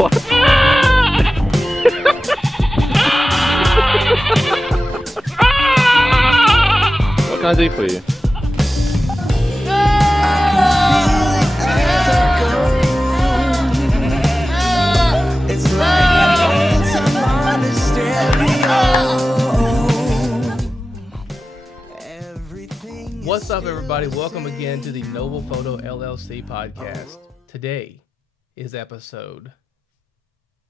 What? What can I do for you? What's up, everybody? Welcome again to the Noble Photo LLC podcast. Today is episode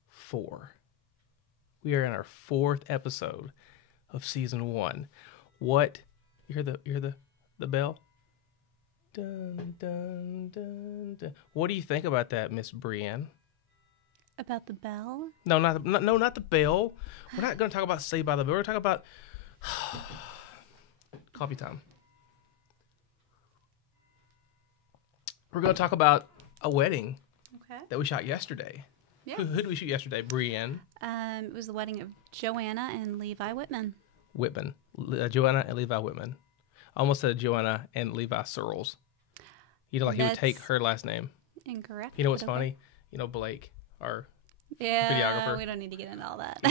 4. We are in our 4th episode of season 1. What? You hear the bell? Dun, dun, dun, dun. What do you think about that, Miss Brienne? About the bell? No, not the bell. We're not going to talk about Saved by the Bell. We're talking about coffee time. We're going to talk about a wedding that we shot yesterday. Yeah. Who did we shoot yesterday, Brienne? It was the wedding of Joanna and Levi Whitman. Joanna and Levi Whitman. I almost said Joanna and Levi Searles. You know, like he would take her last name. Incorrect. You know what's funny? You know Blake, our videographer. We don't need to get into all that.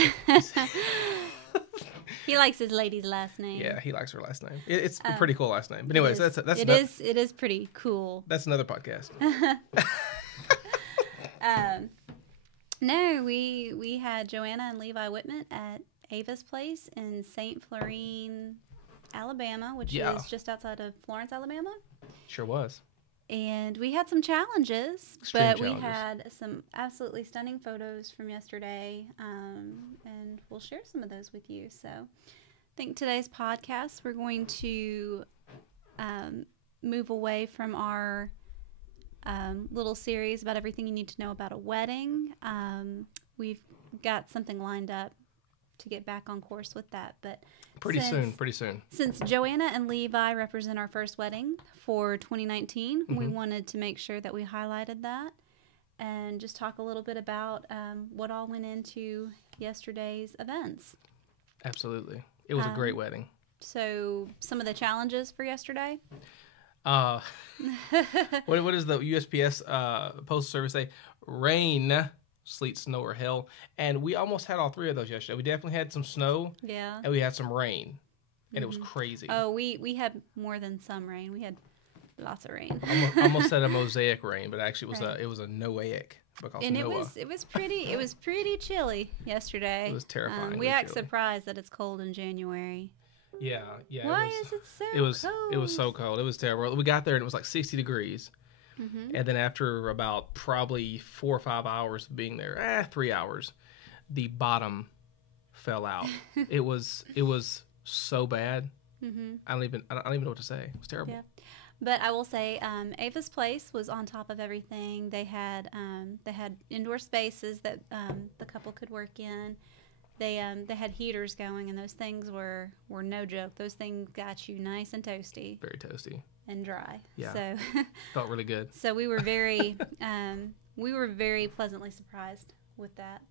He likes his lady's last name. Yeah, he likes her last name. It's a pretty cool last name. But anyways, it is pretty cool. That's another podcast. No, we had Joanna and Levi Whitman at Ava's place in St. Florine, Alabama, which is just outside of Florence, Alabama. Sure was. And we had some challenges, we had some absolutely stunning photos from yesterday, and we'll share some of those with you. So I think today's podcast, we're going to move away from our little series about everything you need to know about a wedding. We've got something lined up to get back on course with that, but pretty soon. Since Joanna and Levi represent our first wedding for 2019, we wanted to make sure that we highlighted that and just talk a little bit about what all went into yesterday's events. Absolutely. It was a great wedding. So some of the challenges for yesterday? What does the USPS Postal Service say? Rain, sleet, snow, or hail. And we almost had all 3 of those yesterday. We definitely had some snow. Yeah. And we had some rain. And it was crazy. Oh, we had more than some rain. We had lots of rain. Almost said a mosaic rain, but actually it was a Noahic because and Noah. it was pretty chilly yesterday. It was terrifying. We act surprised that it's cold in January. Yeah. Why is it so cold? It was so cold. It was terrible. We got there and it was like 60 degrees. And then after about probably 4 or 5 hours of being there, 3 hours, the bottom fell out. It was so bad. I don't even know what to say. It was terrible. Yeah. But I will say, Ava's place was on top of everything. They had indoor spaces that the couple could work in. They had heaters going, and those things were no joke. Those things got you nice and toasty. Very toasty. And dry. Yeah. So felt really good. So we were very pleasantly surprised with that.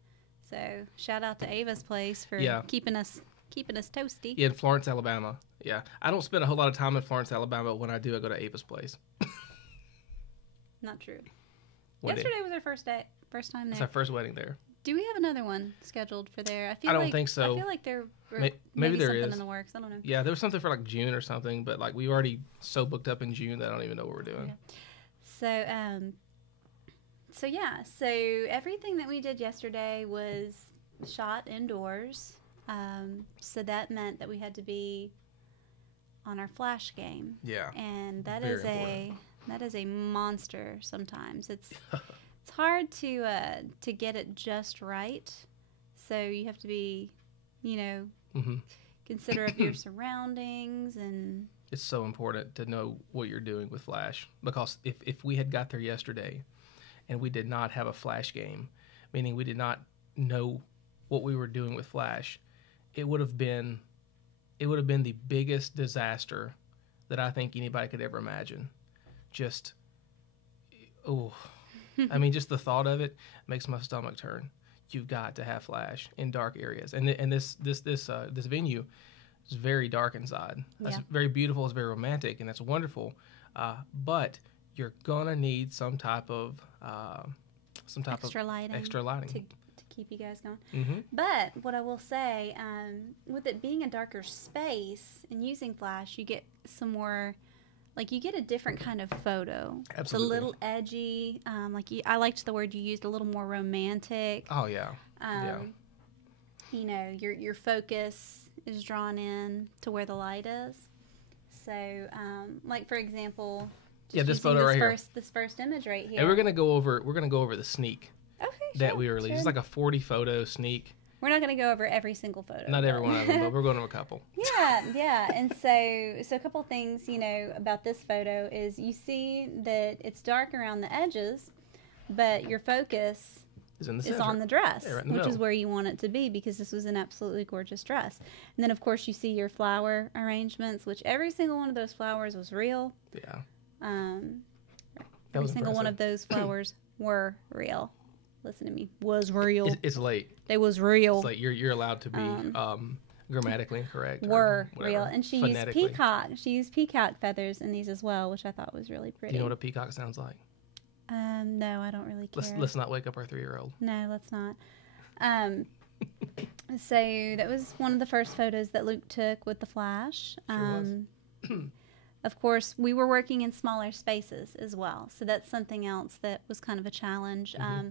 So shout out to Ava's place for keeping us toasty. Yeah, in Florence, Alabama. Yeah. I don't spend a whole lot of time in Florence, Alabama. When I do, I go to Ava's place. Not true. Yesterday was our first time there. It's our first wedding there. Do we have another one scheduled for there? I don't think so. I feel like maybe there something is in the works. I don't know. Yeah, there was something for like June or something, but like we already so booked up in June that I don't even know what we're doing. Yeah. So everything that we did yesterday was shot indoors. So that meant that we had to be on our flash game. Yeah. And that is a monster sometimes. It's hard to get it just right, so you have to be, considerate of your surroundings, and it's so important to know what you're doing with flash, because if we had got there yesterday and we did not have a flash game, meaning we did not know what we were doing with flash, it would have been the biggest disaster that I think anybody could ever imagine. Just I mean, just the thought of it makes my stomach turn. You've got to have flash in dark areas, and this venue is very dark inside. It's very beautiful. It's very romantic, and that's wonderful. But you're gonna need some type of some type extra of lighting extra lighting to keep you guys going. Mm-hmm. But what I will say, with it being a darker space and using flash, you get some more, like you get a different kind of photo. Absolutely. It's a little edgy. I liked the word you used, a little more romantic. Oh yeah. Yeah. You know, your focus is drawn in to where the light is. So, like for example, this photo right here. This first image right here. And we're gonna go over the sneak that we released. Sure. It's like a 40 photo sneak. We're not going to go over every single photo. Not every one of them, but we're going over a couple. Yeah. And so a couple things, about this photo is you see that it's dark around the edges, but your focus is on the dress, right in the which middle. is where you want it to be because this was an absolutely gorgeous dress. And then, of course, you see your flower arrangements, which every single one of those flowers was real. Yeah. Every single one of those flowers were real. Listen to me. Was real. It's late. They was real. It's like you're allowed to be grammatically incorrect. Were real. And she used peacock. She used peacock feathers in these as well, which I thought was really pretty. Do you know what a peacock sounds like? No, I don't really care. Let's not wake up our 3-year-old. No, let's not. So that was one of the first photos that Luke took with the flash. Sure was. Of course, we were working in smaller spaces as well. So that's something else that was kind of a challenge. Mm-hmm.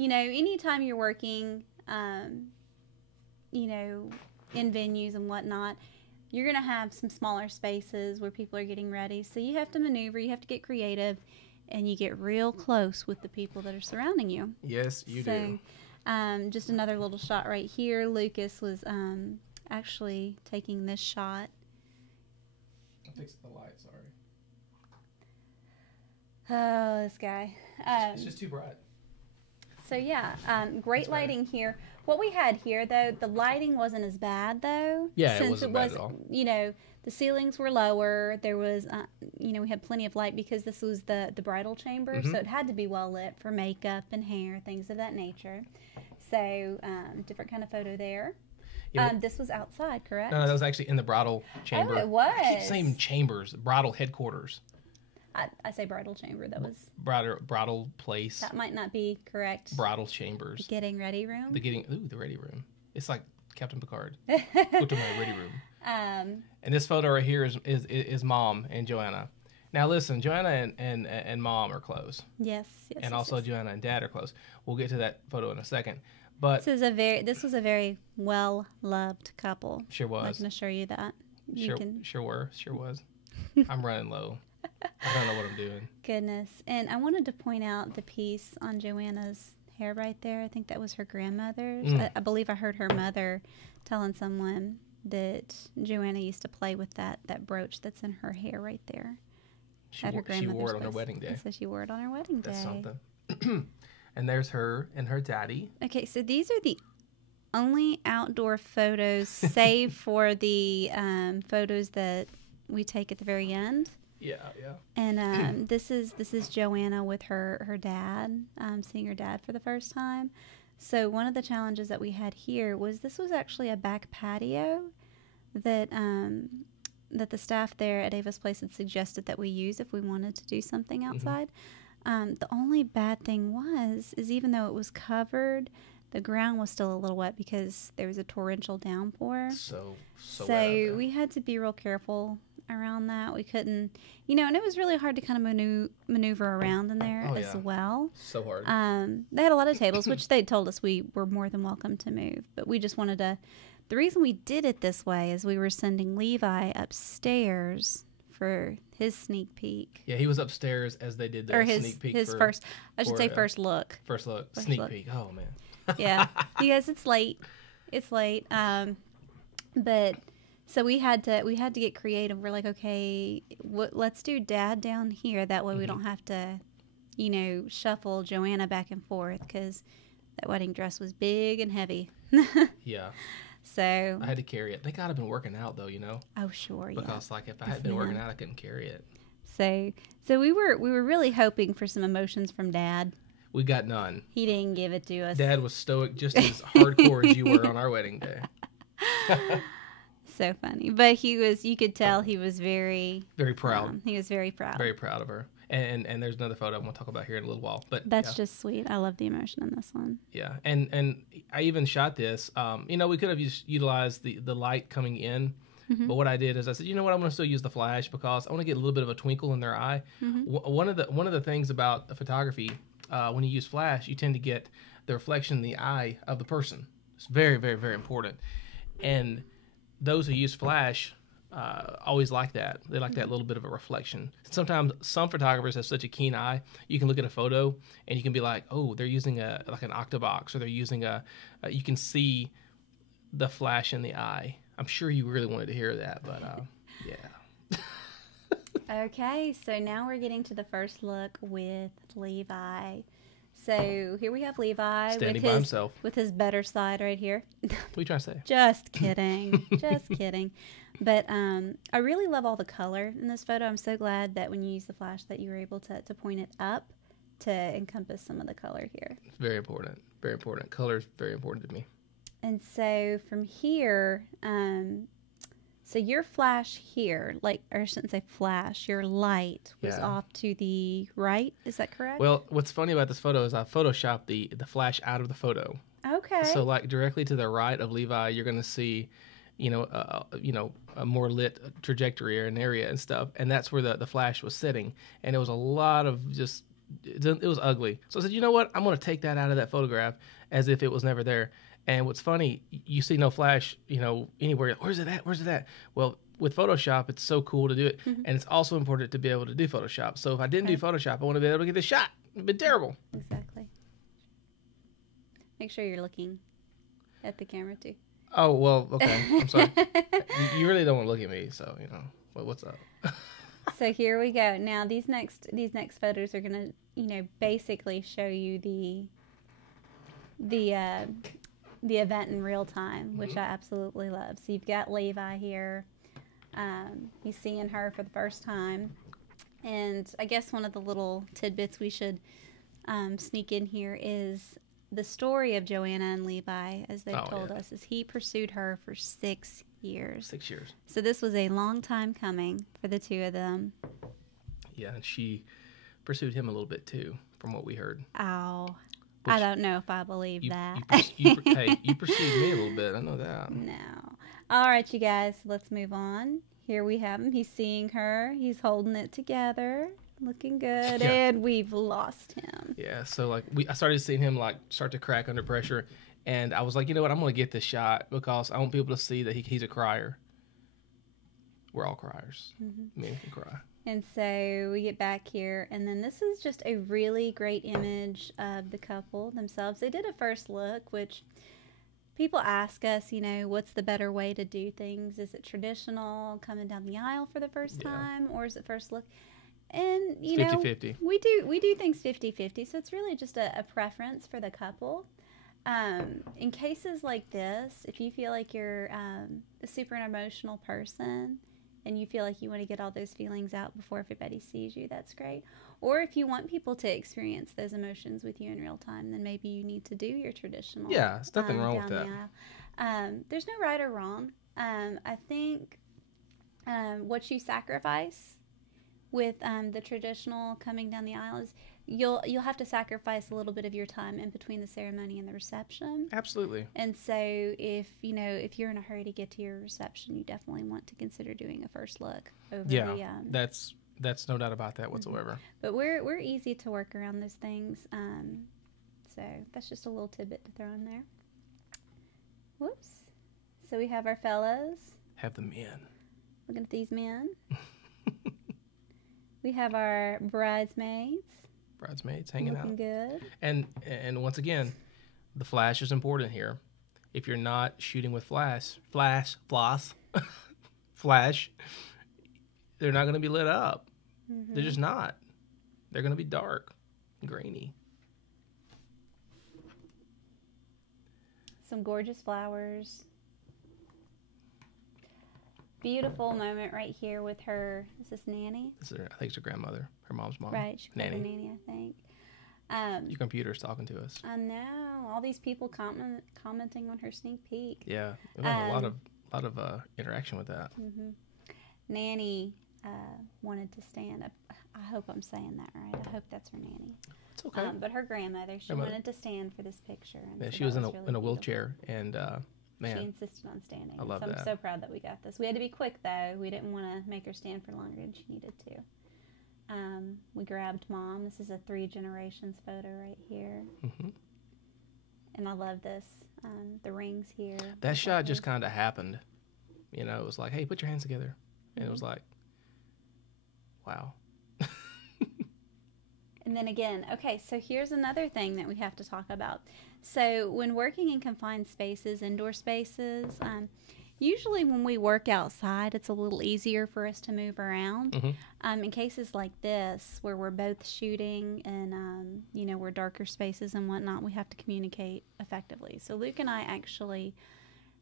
Anytime you're working, in venues and whatnot, you're going to have some smaller spaces where people are getting ready. So you have to maneuver, you have to get creative, and you get real close with the people that are surrounding you. Yes, you do. Just another little shot right here. Lucas was actually taking this shot. I fixed the light, sorry. Oh, this guy. It's just too bright. So, yeah, great lighting here. What we had here, though, the lighting wasn't as bad, though. Yeah, since it wasn't bad at all. The ceilings were lower. There was, we had plenty of light because this was the bridal chamber, Mm-hmm. so it had to be well lit for makeup and hair, things of that nature. So, different kind of photo there. Yeah, this was outside, correct? No, that was actually in the bridal chamber. Oh, it was. I keep saying chambers, bridal headquarters. I say bridal chamber. That was bridal place. That might not be correct. Bridal chambers. The getting ready room. The ready room. It's like Captain Picard. Go to my ready room. And this photo right here is Mom and Joanna. Now listen, Joanna and Mom are close. Yes. And also Joanna and Dad are close. We'll get to that photo in a second. But this was a very well loved couple. Sure was. I can assure you that. Sure was. I'm running low. I don't know what I'm doing. Goodness. And I wanted to point out the piece on Joanna's hair right there. I think that was her grandmother's. I believe I heard her mother telling someone that Joanna used to play with that brooch that's in her hair right there. She wore it on her wedding day. So she wore it on her wedding day. That's something. And there's her and her daddy. Okay, so these are the only outdoor photos, save for the photos that we take at the very end. Yeah. And this is Joanna with her dad, seeing her dad for the first time. So one of the challenges that we had here was this was actually a back patio that the staff there at Ava's Place had suggested that we use if we wanted to do something outside. The only bad thing is even though it was covered, the ground was still a little wet because there was a torrential downpour. So wet we had to be real careful around that. We couldn't, and it was really hard to kind of maneuver around in there as well. So hard. They had a lot of tables, which they told us we were more than welcome to move, but we just wanted to. The reason we did it this way is we were sending Levi upstairs for his sneak peek. Yeah, he was upstairs as they did their sneak peek. First look. First look. Sneak peek. Oh, man. Yeah. Because it's late. But so we had to get creative. We're like, okay, let's do Dad down here. That way we don't have to, shuffle Joanna back and forth because that wedding dress was big and heavy. Yeah. So I had to carry it. They gotta have been working out though, Oh, sure. Because if I had been working out, I couldn't carry it. So we were really hoping for some emotions from Dad. We got none. He didn't give it to us. Dad was stoic, just as hardcore as you were on our wedding day. So funny, but you could tell he was very proud. He was very proud. Very proud of her. And there's another photo I'm going to talk about here in a little while. But that's just sweet. I love the emotion in this one. Yeah, and I even shot this. We could have utilized the light coming in, but what I did is I said, you know what, I'm going to still use the flash because I want to get a little bit of a twinkle in their eye. One of the things about photography, when you use flash, you tend to get the reflection in the eye of the person. It's very, very, very important. And those who use flash always like that. They like that little bit of a reflection. Sometimes some photographers have such a keen eye. You can look at a photo and you can be like, oh, they're using an octabox, or they're using you can see the flash in the eye. I'm sure you really wanted to hear that, but yeah. Okay, so now we're getting to the first look with Levi. So here we have Levi standing by himself with his better side right here. What are you trying to say? Just kidding. Just kidding. But I really love all the color in this photo. I'm so glad that when you use the flash that you were able to point it up to encompass some of the color here. It's very important. Very important. Color is very important to me. And so from here, so your flash here, or I shouldn't say flash, your light was off to the right. Is that correct? Well, what's funny about this photo is I photoshopped the flash out of the photo. Okay. So like directly to the right of Levi, you're going to see, a more lit trajectory or an area and stuff, and that's where the flash was sitting, and it was a lot of it was ugly. So I said, you know what, I'm going to take that out of that photograph as if it was never there. And what's funny, you see no flash, anywhere. Where's it at? Well, with Photoshop, it's so cool to do it, and it's also important to be able to do Photoshop. So if I didn't do Photoshop, I want to be able to get this shot. It'd been terrible. Exactly. Make sure you're looking at the camera too. Oh, well, okay. I'm sorry. You really don't want to look at me, so, what's up? So here we go. Now, these next photos are going to, basically show you the event in real time, which I absolutely love. So you've got Levi here. He's seeing her for the first time. And I guess one of the little tidbits we should sneak in here is the story of Joanna and Levi, as they've told us, is he pursued her for 6 years. 6 years. So this was a long time coming for the two of them. Yeah, and she pursued him a little bit too, from what we heard. Ow. I don't know if I believe that. You pursued me a little bit. I know that. No. All right, you guys, let's move on. Here we have him. He's seeing her. He's holding it together. Looking good. Yeah. And we've lost him. Yeah, so I started seeing him start to crack under pressure. And I was like, you know what? I'm going to get this shot because I want people to see that he's a crier. We're all criers. Mm-hmm. Men can cry. And so we get back here, and then this is just a really great image of the couple themselves. They did a first look, which people ask us, what's the better way to do things? Is it traditional, coming down the aisle for the first time, or is it first look? And, 50-50. We do things 50-50, so it's really just a preference for the couple. In cases like this, if you feel like you're a super emotional person and you feel like you want to get all those feelings out before everybody sees you, that's great. Or if you want people to experience those emotions with you in real time, then maybe you need to do your traditional. Yeah, there's nothing wrong with that. There's no right or wrong. I think what you sacrifice with the traditional coming down the aisle is you'll have to sacrifice a little bit of your time in between the ceremony and the reception. Absolutely. And so if you're in a hurry to get to your reception, you definitely want to consider doing a first look over that's no doubt about that whatsoever. Mm-hmm. But we're easy to work around those things. So that's just a little tidbit to throw in there. Whoops. So we have our fellows. Have the men. Looking at these men. We have our bridesmaids. Bridesmaids hanging looking out. Good. And once again, the flash is important here. If you're not shooting with flash, they're not going to be lit up. Mm-hmm. They're just not. They're going to be dark, grainy. Some gorgeous flowers. Beautiful moment right here with her. Is this Nanny? I think it's her grandmother, her mom's mom. Right, she called her Nanny, I think. Your computer's talking to us. I know. All these people commenting on her sneak peek. Yeah, we've had a lot of interaction with that. Mm-hmm. Nanny wanted to stand. I hope I'm saying that right. I hope that's her nanny. It's okay. But her grandmother, she wanted to stand for this picture. And yeah, so she was in a wheelchair, and man, she insisted on standing. I love that. I'm so proud that we got this. We had to be quick though. We didn't want to make her stand for longer than she needed to. We grabbed Mom. This is a 3 generations photo right here. Mm-hmm. And I love this. The rings here. That shot just kind of happened. You know, it was like, hey, put your hands together. And it was like, wow. And then again, okay, so here's another thing that we have to talk about. So when working in confined spaces, indoor spaces, usually when we work outside, it's a little easier for us to move around. Mm-hmm. In cases like this, where we're both shooting and, we're darker spaces and whatnot, we have to communicate effectively. So Luke and I actually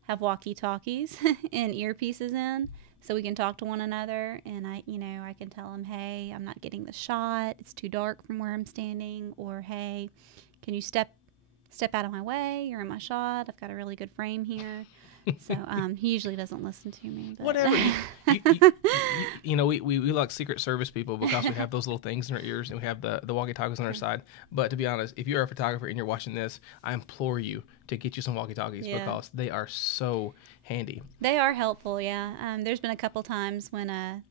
have walkie-talkies and earpieces in, so we can talk to one another. And I can tell him, hey, I'm not getting the shot. It's too dark from where I'm standing. Or, hey, can you step out of my way? You're in my shot. I've got a really good frame here. So he usually doesn't listen to me. But. Whatever. We like Secret Service people because we have those little things in our ears and we have the walkie-talkies on our side. But to be honest, if you're a photographer and you're watching this, I implore you to get you some walkie-talkies because they are so handy. They are helpful, yeah. There's been a couple times when I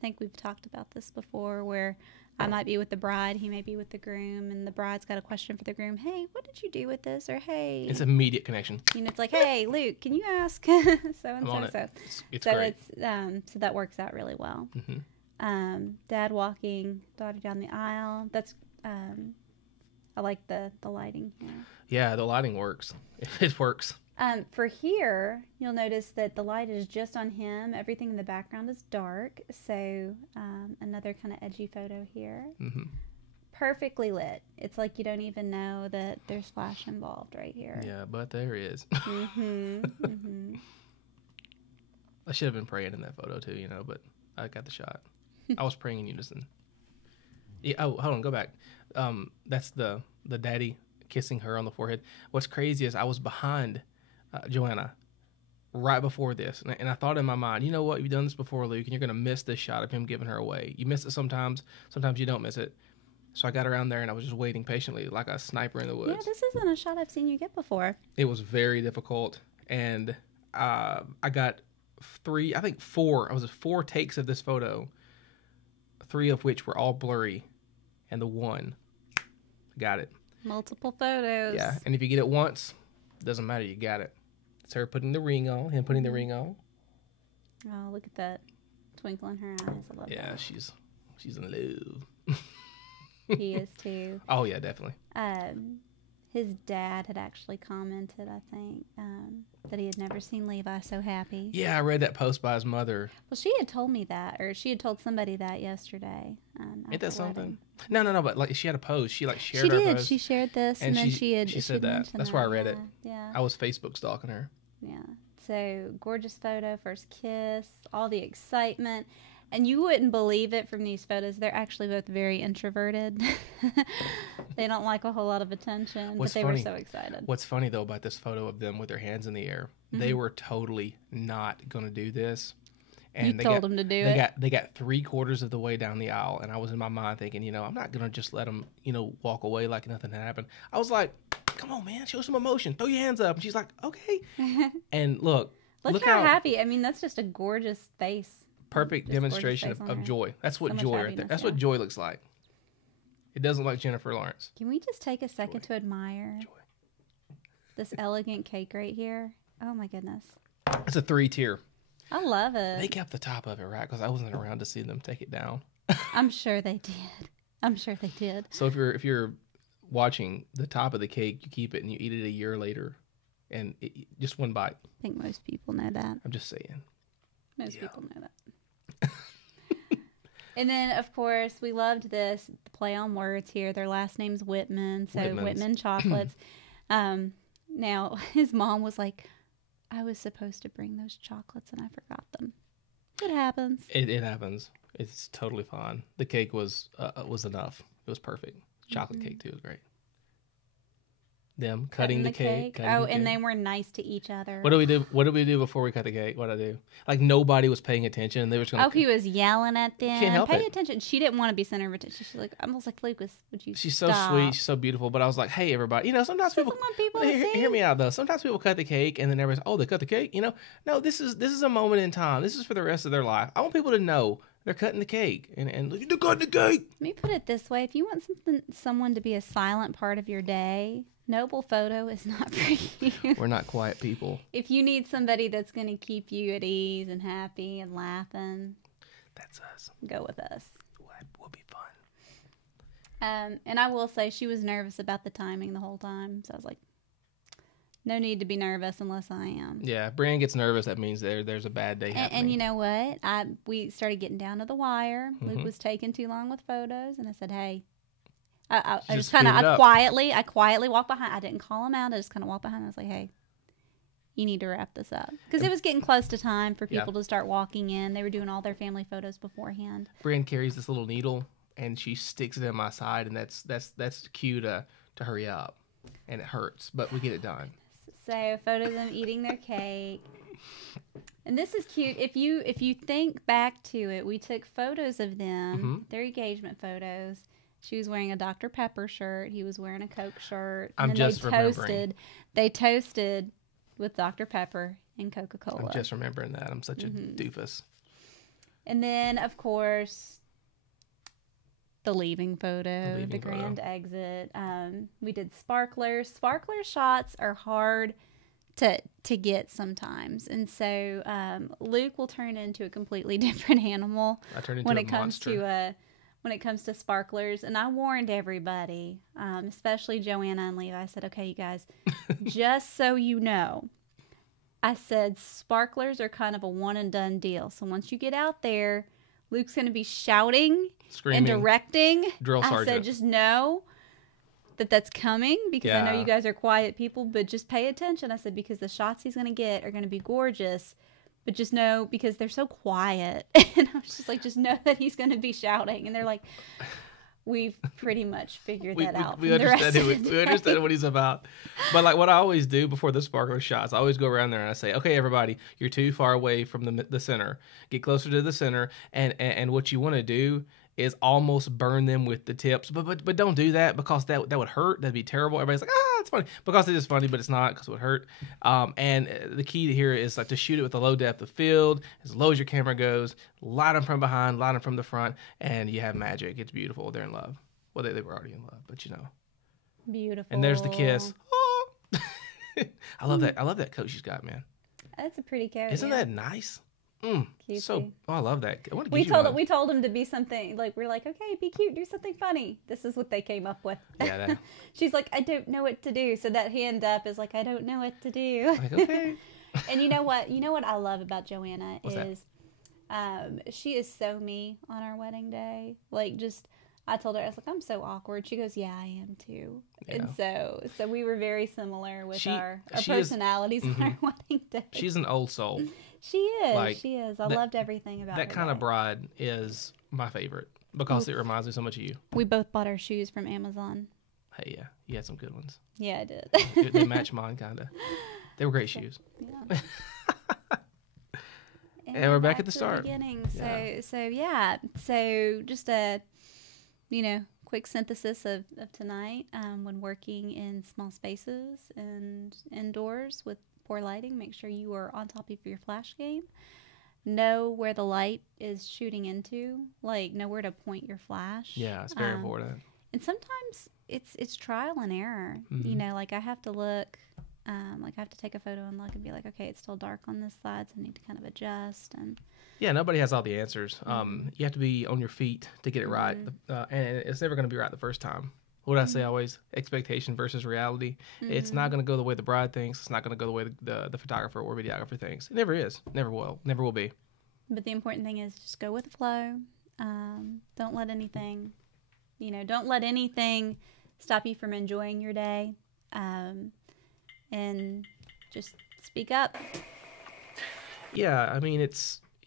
think we've talked about this before where I might be with the bride, he may be with the groom, and the bride's got a question for the groom. Hey, what did you do with this? Or, hey. It's immediate connection. It's like, hey, Luke, can you ask so-and-so? It's great. So that works out really well. Mm-hmm. Dad walking daughter down the aisle. That's, I like the lighting here. Yeah, the lighting works. It works. For here, you'll notice that the light is just on him. Everything in the background is dark. So another kind of edgy photo here. Mm-hmm. Perfectly lit. It's like you don't even know that there's flash involved right here. Yeah, but there is. Mm-hmm. Mm-hmm. I should have been praying in that photo too, but I got the shot. I was praying in unison. Yeah. Oh, hold on. Go back. That's the daddy kissing her on the forehead. What's crazy is I was behind Joanna right before this, and I thought in my mind, you know what, you've done this before, Luke, and you're gonna miss this shot of him giving her away. You miss it sometimes you don't miss it. So I got around there and I was just waiting patiently like a sniper in the woods. Yeah, this isn't a shot I've seen you get before. It was very difficult, and I got 4 takes of this photo, 3 of which were all blurry, and the one got it. Multiple photos. Yeah, and if you get it once, it doesn't matter, you got it. It's her putting the ring on, him putting the ring on. Oh, look at that twinkle in her eyes. I love that. Yeah, she's in love. He is too. Oh, yeah, definitely. His dad had actually commented, I think, that he had never seen Levi so happy. Yeah, I read that post by his mother. Well, she had told me that, or she had told somebody that yesterday. Ain't that something? No, but like she had a post. She shared her post. She shared this, and then she said that. That's where I read it. Yeah. I was Facebook stalking her. Yeah. So, gorgeous photo, first kiss, all the excitement. And you wouldn't believe it from these photos. They're actually both very introverted. They don't like a whole lot of attention, but they were so excited. What's funny, though, about this photo of them with their hands in the air, they were totally not going to do this. And you told them to do it? They got 3/4 of the way down the aisle, and I was in my mind thinking, I'm not going to just let them, walk away like nothing had happened. I was like, come on, man, show some emotion. Throw your hands up. And she's like, okay. And look how happy. I mean, that's just a gorgeous face. Perfect demonstration of joy. That's what joy right there. That's what joy looks like. It doesn't look like Jennifer Lawrence. Can we just take a second to admire this elegant cake right here? Oh my goodness. It's a 3-tier. I love it. They kept the top of it, right? Because I wasn't around to see them take it down. I'm sure they did. So if you're watching the top of the cake, you keep it and you eat it a year later, and just one bite. I think most people know that. I'm just saying. Most people know that. And then, of course, we loved this play on words here. Their last name's Whitman, so Whitman chocolates. Now, his mom was like, I was supposed to bring those chocolates and I forgot them. It happens. It happens. It's totally fine. The cake was enough. It was perfect. Chocolate cake, too, was great. Them cutting the cake. And they were nice to each other. What do we do? What did we do before we cut the cake? What did I do? Like nobody was paying attention. They were just going. He was yelling at them. Can't help Pay attention. She didn't want to be center of attention. She's like, I was like, Lucas, would you? She's stop? So sweet. She's so beautiful. But I was like, hey, everybody. Sometimes people want people to see. Hear me out though. Sometimes people cut the cake and then everybody's, oh, they cut the cake. No, this is a moment in time. This is for the rest of their life. I want people to know. They're cutting the cake, and they're cutting the cake. Let me put it this way: if you want someone to be a silent part of your day, Noble Photo is not for you. We're not quiet people. If you need somebody that's going to keep you at ease and happy and laughing, that's us. Go with us. We'll be fun. And I will say she was nervous about the timing the whole time, so I was like, no need to be nervous unless I am. Yeah, if Brian gets nervous, that means there's a bad day happening. And you know what? We started getting down to the wire. Mm-hmm. Luke was taking too long with photos, and I said, hey. I just kind of, I quietly walked behind. I didn't call him out. I just kind of walked behind. I was like, hey, you need to wrap this up. Because it was getting close to time for people to start walking in. They were doing all their family photos beforehand. Brian carries this little needle, and she sticks it in my side, and that's the cue to hurry up. And it hurts, but we get it done. So photos of them eating their cake. And this is cute. If you think back to it, we took photos of them, their engagement photos. She was wearing a Dr. Pepper shirt. He was wearing a Coke shirt. And they toasted with Dr. Pepper and Coca-Cola. I'm just remembering that. I'm such a doofus. And then, of course, the leaving photo, the grand exit. We did sparklers. Sparkler shots are hard to get sometimes, and so Luke will turn into a completely different animal when it comes to sparklers. And I warned everybody, especially Joanna and Levi. I said, okay, you guys, just so you know, I said sparklers are kind of a one and done deal. So once you get out there, Luke's going to be shouting, screaming, and directing. Drill sergeant. I said, just know that's coming, because I know you guys are quiet people, but just pay attention. I said, because the shots he's going to get are going to be gorgeous, but just know, because they're so quiet. And I was just like, just know that he's going to be shouting. And they're like, we've pretty much figured that out. We understand what he's about. But like what I always do before the sparkler shots, I always go around there and I say, okay, everybody, you're too far away from the center. Get closer to the center. And what you want to do is almost burn them with the tips. But don't do that, because that would hurt. That'd be terrible. Everybody's like, it's funny. Because it is funny, but it's not, because it would hurt. And the key here is like to shoot it with a low depth of field, as low as your camera goes, light them from behind, light them from the front, and you have magic. It's beautiful. They're in love. Well, they were already in love, but Beautiful. And there's the kiss. Oh. I love that. I love that coat she's got, man. That's a pretty coat. Isn't that nice? I love that. We told him to be something, like, we're like, okay, be cute, do something funny. This is what they came up with. Yeah. She's like, I don't know what to do. So that hand up is like, I don't know what to do. Like, okay. And you know what I love about Joanna What's she is so me on our wedding day. Like, just, I told her, I was like, I'm so awkward. She goes, yeah, I am too. Yeah. And so we were very similar with our personalities on our wedding day. She's an old soul. She is. She is. I loved everything about that. That kind of bride is my favorite, because it reminds me so much of you. We both bought our shoes from Amazon. Hey, yeah. You had some good ones. Yeah, I did. They match mine, kind of. They were great shoes. Yeah. And we're back at the start. Beginning. So just a, quick synthesis of tonight. When working in small spaces and indoors with poor lighting, make sure you are on top of your flash game. Know where the light is shooting into, like know where to point your flash. Yeah, it's very important. And sometimes it's trial and error. Like I have to look, like I have to take a photo and look and be like, okay, it's still dark on this side, so I need to kind of adjust. And yeah, nobody has all the answers. You have to be on your feet to get it right, and it's never going to be right the first time. What I say always, expectation versus reality. It's not going to go the way the bride thinks. It's not going to go the way the photographer or videographer thinks. It never is. Never will. Never will be. But the important thing is just go with the flow. Don't let anything, don't let anything stop you from enjoying your day. And just speak up. Yeah, I mean,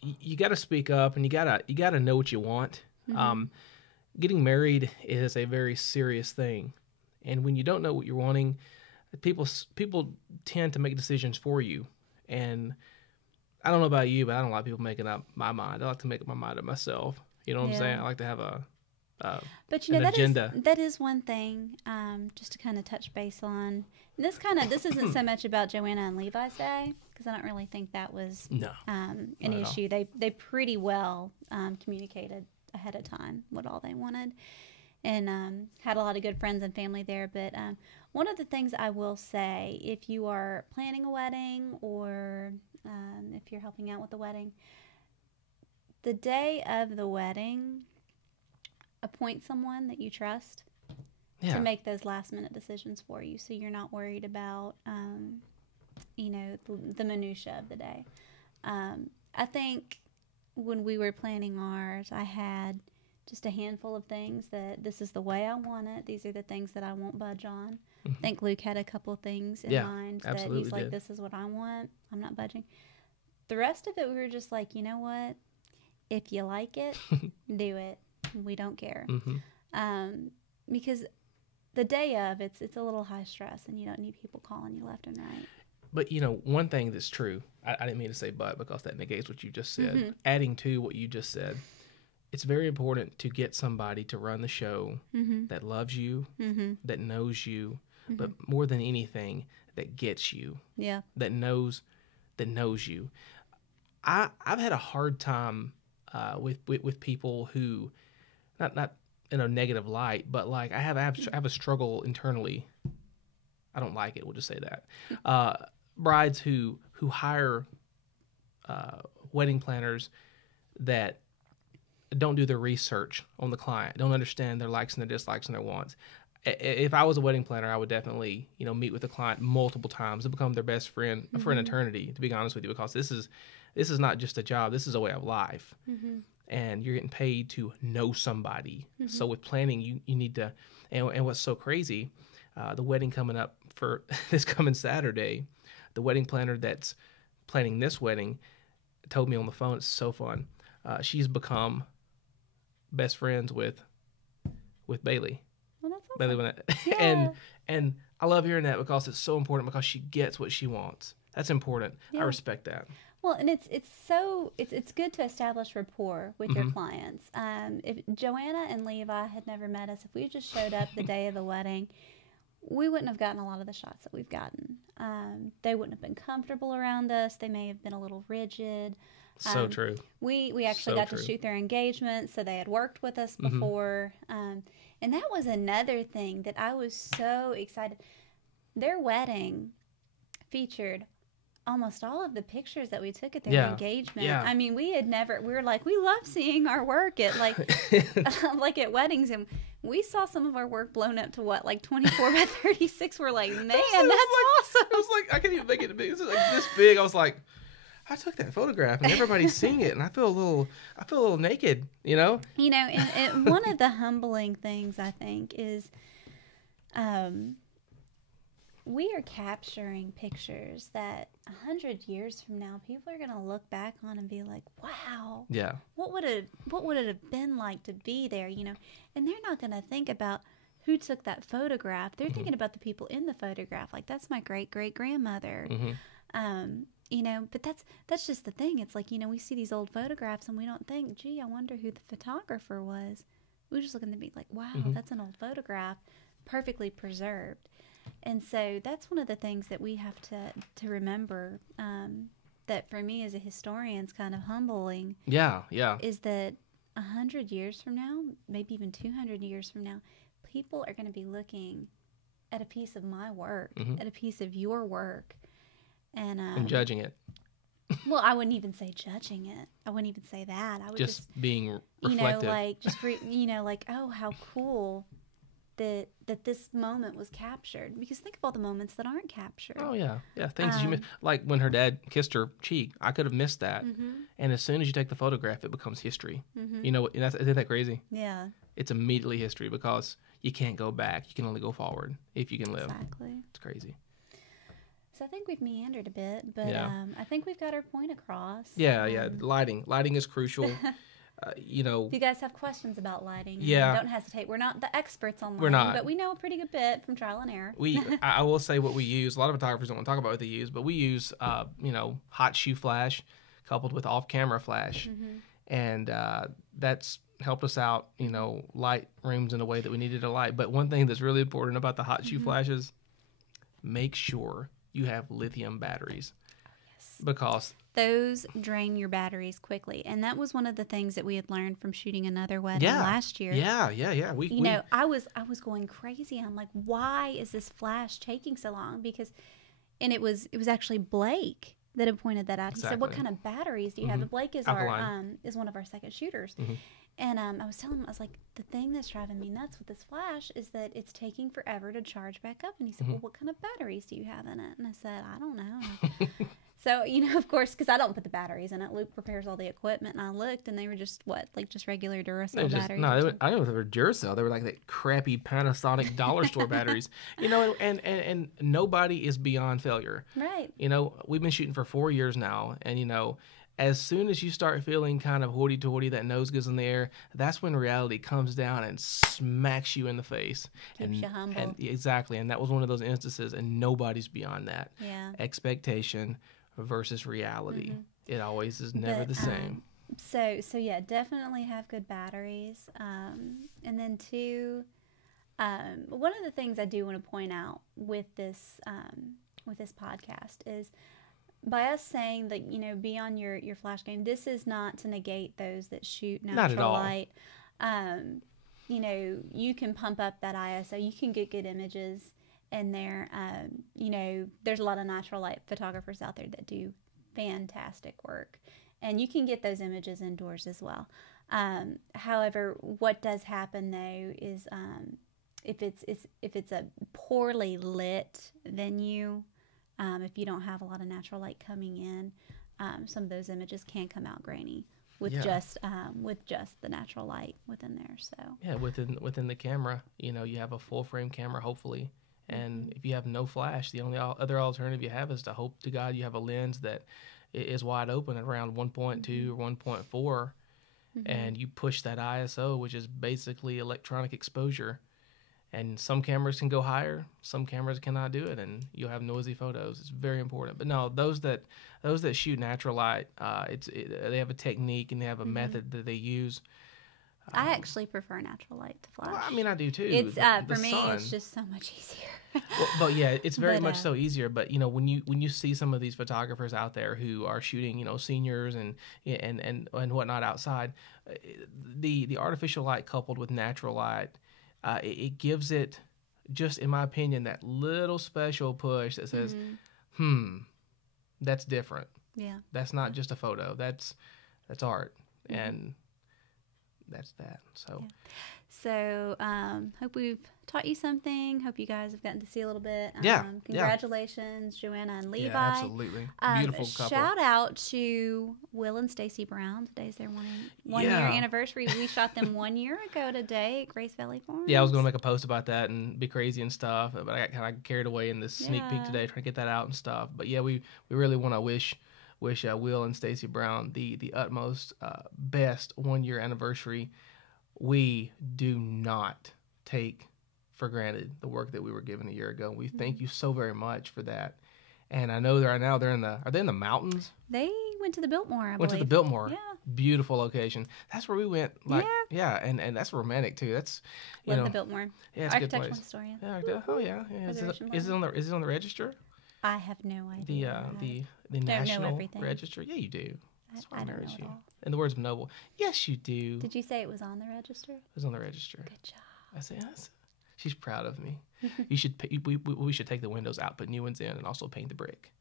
you got to speak up, and you gotta know what you want. Getting married is a very serious thing, and when you don't know what you're wanting, people tend to make decisions for you, and I don't know about you, but I don't like people making up my mind. I like to make up my mind up myself. You know what I'm saying? I like to have but an agenda. That is one thing, just to kind of touch base on. This isn't so much about Joanna and Levi's day, because I don't really think that was an issue. They pretty well communicated ahead of time what all they wanted, and had a lot of good friends and family there. But one of the things I will say, if you are planning a wedding or if you're helping out with the wedding, the day of the wedding, appoint someone that you trust to make those last minute decisions for you, so you're not worried about the minutia of the day. I think when we were planning ours, I had just a handful of things that this is the way I want it. These are the things that I won't budge on. I think Luke had a couple of things in mind that he's like, this is what I want. I'm not budging. The rest of it, we were just like, you know what? If you like it, do it. We don't care. Because the day of, it's a little high stress, and you don't need people calling you left and right. But, one thing that's true, I didn't mean to say but, because that negates what you just said. Adding to what you just said, it's very important to get somebody to run the show that loves you, that knows you, but more than anything, that gets you. Yeah. That knows you. I've had a hard time with people who, not in a negative light, but like I have a struggle internally. I don't like it. We'll just say that. Brides who hire wedding planners that don't do their research on the client, don't understand their likes and their dislikes and their wants. If I was a wedding planner, I would definitely, meet with the client multiple times and become their best friend for an eternity, to be honest with you, because this is not just a job. This is a way of life. And you're getting paid to know somebody. So with planning, you need to, and what's so crazy, the wedding coming up for this coming Saturday, the wedding planner that's planning this wedding told me on the phone, it's so fun. She's become best friends with Bailey. Well, that's awesome. Bailey, and I love hearing that, because it's so important, because she gets what she wants. That's important. I respect that. Well, and it's good to establish rapport with your clients. If Joanna and Levi had never met us, if we just showed up the day of the wedding, we wouldn't have gotten a lot of the shots that we've gotten. They wouldn't have been comfortable around us. They may have been a little rigid. So true. We actually got to shoot their engagement, so they had worked with us before. And that was another thing that I was so excited. Their wedding featured almost all of the pictures that we took at their engagement. Yeah. I mean, we were like, we love seeing our work at like at weddings, and we saw some of our work blown up to 24 by 36. We're like, man, that's awesome. I was like, I can't even make it big. It's like this big. I was like, I took that photograph and everybody's seeing it, and I feel a little naked, And one of the humbling things, I think, is we are capturing pictures that 100 years from now, people are going to look back on and be like, wow, what would it have been like to be there, And they're not going to think about who took that photograph. They're thinking about the people in the photograph. Like, that's my great-great-grandmother. But that's just the thing. It's like, we see these old photographs and we don't think, gee, I wonder who the photographer was. We just look at them and be like, wow, that's an old photograph, perfectly preserved. And so that's one of the things that we have to remember, that for me as a historian is kind of humbling. Yeah. Is that 100 years from now, maybe even 200 years from now, people are going to be looking at a piece of my work, at a piece of your work, and judging it. Well, I wouldn't even say judging it. I wouldn't even say that. I would just being reflective. Oh, how cool that this moment was captured. Because think of all the moments that aren't captured. Oh yeah, things that you miss, like when her dad kissed her cheek. I could have missed that. And as soon as you take the photograph, it becomes history. Isn't that crazy? Yeah. It's immediately history, because you can't go back. You can only go forward if you can live. Exactly. It's crazy. So I think we've meandered a bit, but I think we've got our point across. Yeah. Lighting is crucial. If you guys have questions about lighting, don't hesitate. We're not the experts on lighting, we're not, but we know a pretty good bit from trial and error. I will say what we use. A lot of photographers don't want to talk about what they use, but we use, hot shoe flash coupled with off-camera flash, and that's helped us out. Light rooms in a way that we needed to light. But one thing that's really important about the hot shoe flashes, make sure you have lithium batteries, because those drain your batteries quickly, and that was one of the things that we had learned from shooting another wedding last year. Yeah. I was going crazy. I'm like, why is this flash taking so long? And it was actually Blake that had pointed that out. He said, "What kind of batteries do you have?" And Blake is is one of our second shooters. And I was telling him, I was like, the thing that's driving me nuts with this flash is that it's taking forever to charge back up. And he said, well, what kind of batteries do you have in it? And I said, I don't know. So, of course, because I don't put the batteries in it. Luke prepares all the equipment. And I looked, and they were just, just regular Duracell batteries? No, I don't know if they were Duracell. They were like that crappy Panasonic dollar store batteries. And nobody is beyond failure. Right. We've been shooting for 4 years now. And, as soon as you start feeling kind of hoity-toity, that nose goes in the air, that's when reality comes down and smacks you in the face. Keeps you humble. And exactly. And that was one of those instances, and nobody's beyond that. Yeah. Expectation versus reality. It always is never the same. So yeah, definitely have good batteries. And then two, one of the things I do want to point out with this podcast is, by us saying that, be on your flash game, this is not to negate those that shoot natural light. You can pump up that ISO. You can get good images in there. There's a lot of natural light photographers out there that do fantastic work. And you can get those images indoors as well. However, what does happen, though, is if it's a poorly lit venue, if you don't have a lot of natural light coming in, some of those images can come out grainy with just the natural light within there. So within the camera, you have a full frame camera, hopefully, and if you have no flash, the only other alternative you have is to hope to God you have a lens that is wide open at around 1.2 or 1.4, and you push that ISO, which is basically electronic exposure. And some cameras can go higher, some cameras cannot do it, and you'll have noisy photos. It's very important. But no, those that shoot natural light, they have a technique and they have a method that they use. I actually prefer natural light to flash. Well, I do too. It's for me, it's just so much easier. But yeah, it's very much so easier. But when you see some of these photographers out there who are shooting, seniors and whatnot outside, the artificial light coupled with natural light. It gives it, just in my opinion, that little special push that says, that's different. Yeah. That's not just a photo. That's art. And that's that. So. Yeah. So, hope we've taught you something. Hope you guys have gotten to see a little bit. Congratulations, Joanna and Levi. Yeah, absolutely. Beautiful couple. Shout out to Will and Stacy Brown. Today's their one year anniversary. We shot them 1 year ago today at Grace Valley Farms. Yeah, I was going to make a post about that and be crazy and stuff, but I got kind of carried away in this sneak peek today trying to get that out and stuff. But yeah, we really want to wish Will and Stacy Brown the utmost best 1 year anniversary. We do not take for granted the work that we were given a year ago. We thank you so very much for that. And I know are they in the mountains? They went to the Biltmore, I believe. to the Biltmore. Yeah. Beautiful location. That's where we went. And that's romantic too. That's Love the Biltmore. Yeah, it's a good place. Historian. Yeah. Oh yeah. Is it on the register? I have no idea. The National Register. Yeah, you do. That's why I married you. In the words of Noble, yes, you do. Did you say it was on the register? It was on the register. Good job. I say yes. She's proud of me. We should take the windows out, put new ones in, and also paint the brick.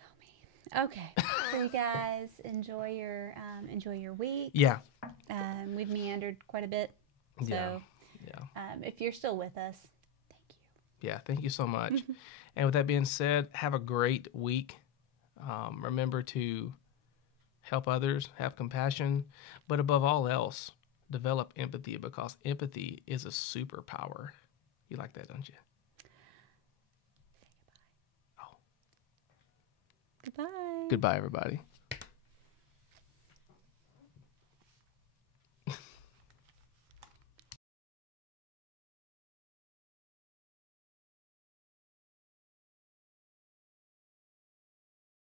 Oh man. Okay. So you guys enjoy your week. Yeah. We've meandered quite a bit. So if you're still with us, thank you. Yeah, thank you so much. And with that being said, have a great week. Remember to help others, have compassion, but above all else, develop empathy, because empathy is a superpower. You like that, don't you? Say goodbye. Oh. Goodbye. Goodbye, everybody.